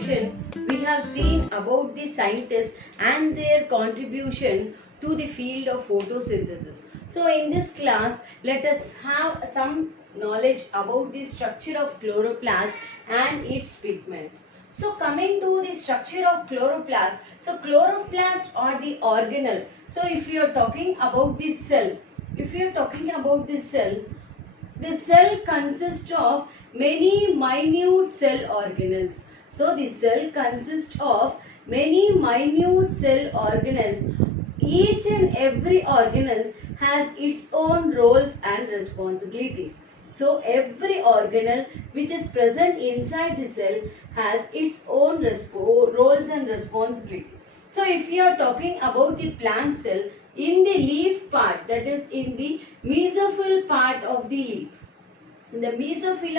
session, we have seen about the scientists and their contribution to the field of photosynthesis. So, in this class, let us have some knowledge about the structure of chloroplast and its pigments. So, coming to the structure of chloroplast, so chloroplast are the organelle. So, if you are talking about the cell, the cell consists of many minute cell organelles. So the cell consists of many minute cell organelles. Each and every organelle has its own roles and responsibilities. So every organelle which is present inside the cell has its own roles and responsibilities. So if you are talking about the plant cell, in the leaf part, that is in the mesophyll part of the leaf, the mesophyll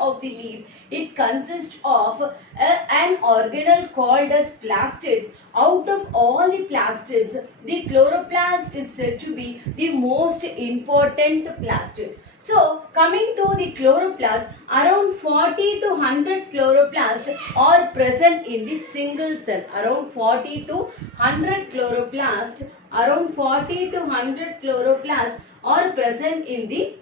of the leaf, it consists of an organelle called as plastids. Out of all the plastids, the chloroplast is said to be the most important plastid. So, coming to the chloroplast, around 40 to 100 chloroplasts are present in the single cell. Around 40 to 100 chloroplasts are present in the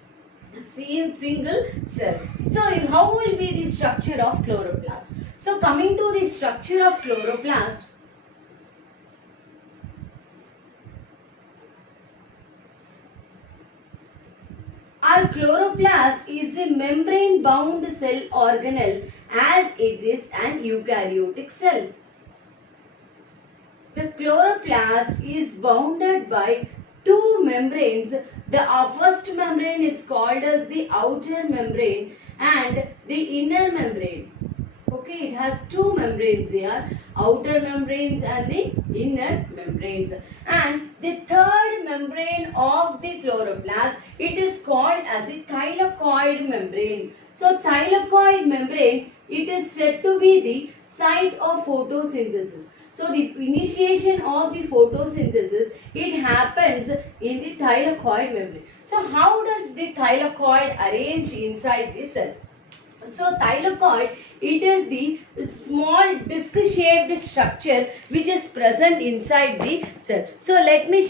single cell. So, how will be the structure of chloroplast? So, coming to the structure of chloroplast, our chloroplast is a membrane-bound cell organelle as it is an eukaryotic cell. The chloroplast is bounded by two membranes. The first membrane is called as the outer membrane and the inner membrane. Okay, it has two membranes here, outer membranes and the inner membranes. And the third membrane of the chloroplast, it is called as the thylakoid membrane. So, thylakoid membrane, it is said to be the site of photosynthesis. So, the initiation of the photosynthesis, it happens in the thylakoid membrane. So, how does the thylakoid arrange inside the cell? So, thylakoid, it is the small disc-shaped structure which is present inside the cell. So, let me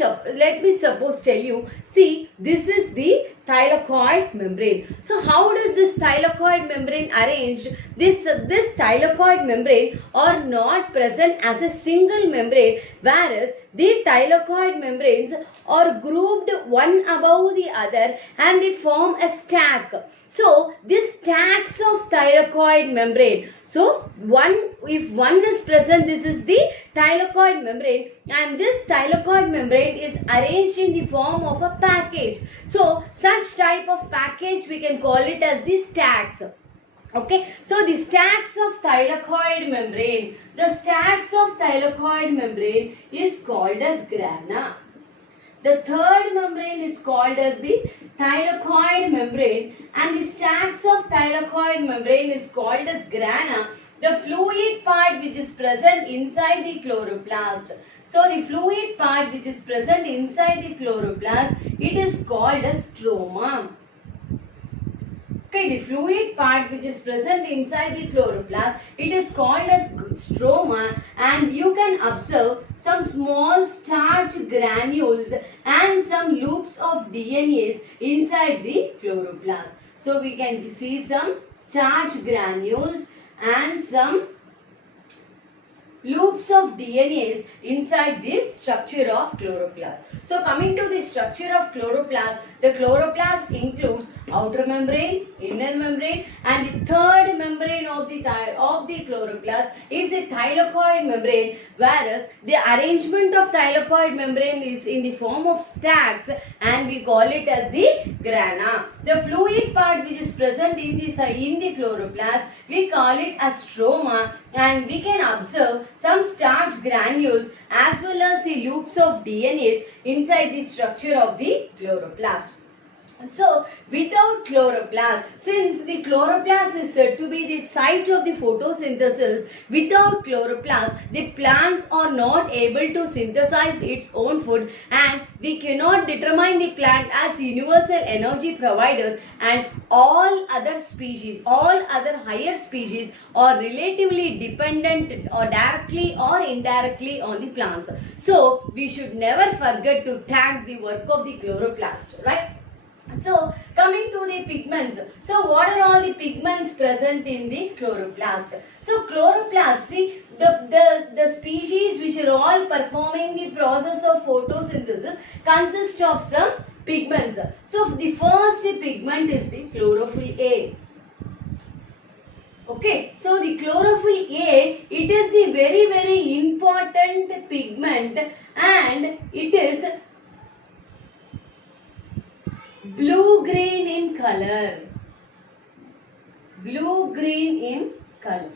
suppose tell you, see, this is the thylakoid membrane. So, how does this thylakoid membrane arranged? This thylakoid membrane are not present as a single membrane, whereas the thylakoid membranes are grouped one above the other and they form a stack. So, these stacks of thylakoid membrane. So, if one is present, this is the thylakoid membrane, and this thylakoid membrane is arranged in the form of a package. So, such type of package we can call it as the stacks. Okay, so the stacks of thylakoid membrane, is called as grana. The third membrane is called as the thylakoid membrane and the stacks of thylakoid membrane is called as grana. The fluid part which is present inside the chloroplast. So, the fluid part which is present inside the chloroplast, it is called as stroma. Okay, the fluid part which is present inside the chloroplast, it is called as stroma, and you can observe some small starch granules and some loops of DNAs inside the chloroplast. So, we can see some starch granules and some loops of DNAs inside the structure of chloroplast. So, coming to the structure of chloroplast, the chloroplast includes outer membrane, inner membrane, and the third membrane of the chloroplast is a thylakoid membrane, whereas the arrangement of thylakoid membrane is in the form of stacks and we call it as the grana. The fluid part which is present in the chloroplast, we call it as stroma, and we can observe some starch granules as well as the loops of DNAs inside the structure of the chloroplast. So, without chloroplast, since the chloroplast is said to be the site of the photosynthesis, without chloroplast, the plants are not able to synthesize its own food, and we cannot determine the plant as universal energy providers, and all other species, all other higher species are relatively dependent or directly or indirectly on the plants. So, we should never forget to thank the work of the chloroplast, right? So, coming to the pigments. So, what are all the pigments present in the chloroplast? So, chloroplast, see, the species which are all performing the process of photosynthesis consist of some pigments. So, the first pigment is the chlorophyll A. Okay, so the chlorophyll A, it is the very important pigment, and it is blue-green in color. Blue-green in color.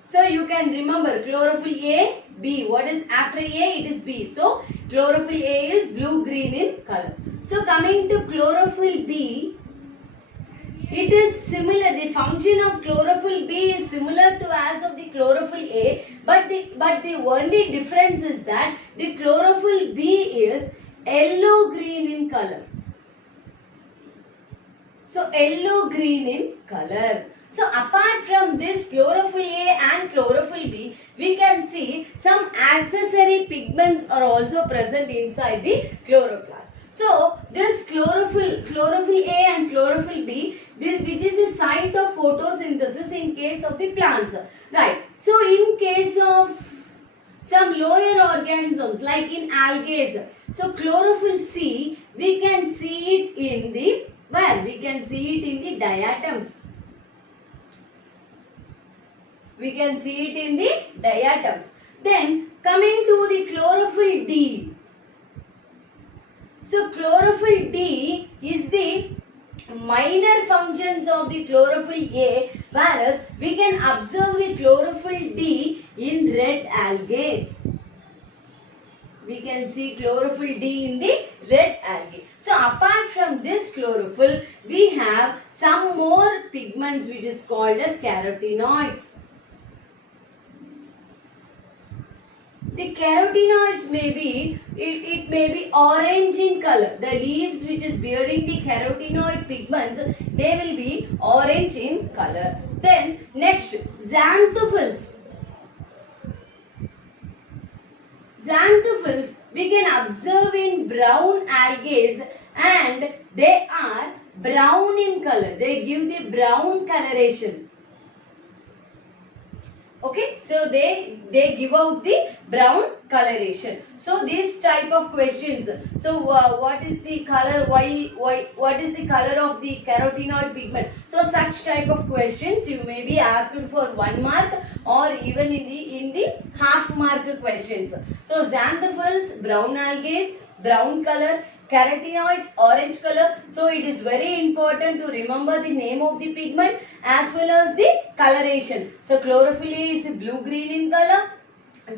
So you can remember chlorophyll A, B. What is after A? It is B. So chlorophyll A is blue-green in color. So coming to chlorophyll B, it is similar. The function of chlorophyll B is similar to as of the chlorophyll A, but the only difference is that the chlorophyll B is yellow-green in color. So, yellow-green in color. So, apart from this chlorophyll A and chlorophyll B, we can see some accessory pigments are also present inside the chloroplast. So, this chlorophyll A and chlorophyll B, which is the site of photosynthesis in case of the plants. Right. So, in case of some lower organisms like in algae, so chlorophyll C, we can see it in the where? We can see it in the diatoms. We can see it in the diatoms. Then coming to the chlorophyll D. So chlorophyll D is the minor functions of the chlorophyll A, whereas we can observe the chlorophyll D in red algae. We can see chlorophyll D in the red algae. So apart from this chlorophyll, we have some more pigments which is called as carotenoids. The carotenoids may be, it may be orange in color. The leaves which is bearing the carotenoid pigments, they will be orange in color. Then next, xanthophylls. Xanthophylls we can observe in brown algae, and they are brown in color. They give the brown coloration. Okay, so they give out the brown coloration. So this type of questions. So what is the color? What is the color of the carotenoid pigment? So such type of questions you may be asked for 1 mark or even in the half mark questions. So xanthophylls, brown algae, brown color. Carotenoids, orange color. So it is very important to remember the name of the pigment as well as the coloration. So chlorophyll A is blue-green in color.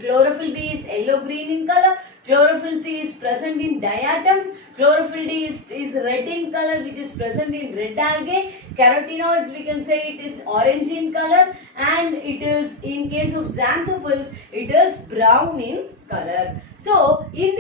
Chlorophyll B is yellow-green in color. Chlorophyll C is present in diatoms. Chlorophyll D is red in color, which is present in red algae. Carotenoids, we can say it is orange in color, and it is in case of xanthophylls, it is brown in color. So in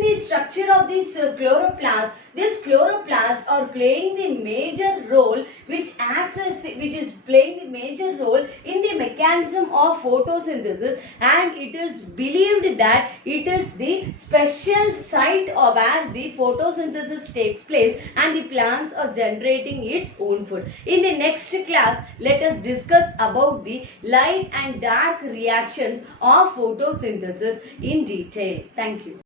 the structure of this chloroplast, these chloroplasts are playing the major role, which is playing the major role in the mechanism of photosynthesis, and it is believed that it is the special site where the photosynthesis takes place and the plants are generating its own food. In the next class, let us discuss about the light and dark reactions of photosynthesis in detail. Thank you.